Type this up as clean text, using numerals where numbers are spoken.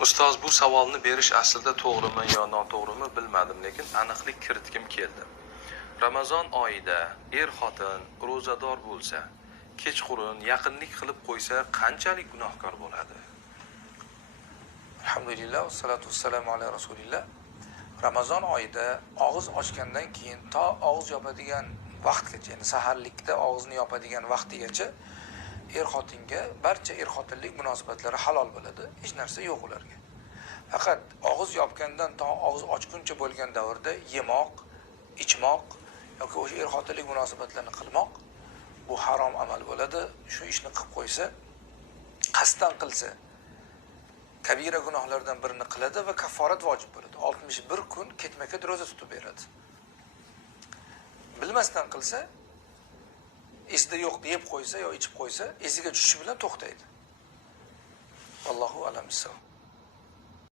Ustoz, bu savolni berish aslida to'g'rimi yo noto'g'rimi bilmadim, lekin aniqlik kiritgim keldi. Ramazon oyida xotin ro'zador bo'lsa, kechqurun yaqinlik qilib qo'ysa, qanchalik gunohkor bo'ladi? Alhamdulillah, vassalatu vassalamu ala rasulillah. Ramazon oyida og'iz ochgandan keyin to og'iz yopadigan vaqtgacha, ya'ni saharlikda og'izni yopadigan vaqtigacha xotinga barcha xotinlik munosabatlari halol bo'ladi. Hech narsa yo'q ularga. Faqat og'iz yopgandan to og'iz ochguncha bo'lgan davrda yemoq, ichmoq yoki o'sha xotinlik munosabatlarini qilmoq bu harom amal bo'ladi. Shu ishni qilib qo'ysa, qasddan qilsa, kabira gunohlardan birini qiladi va kafforat vojib bo'ladi. 61 kun ketma-ket ro'za tutib beradi. Bilmasdan qilsa, esida yo'q deb qo'ysa yo ichib qo'ysa, esiga tushishi bilan to'xtaydi. Allohu alam bissavob.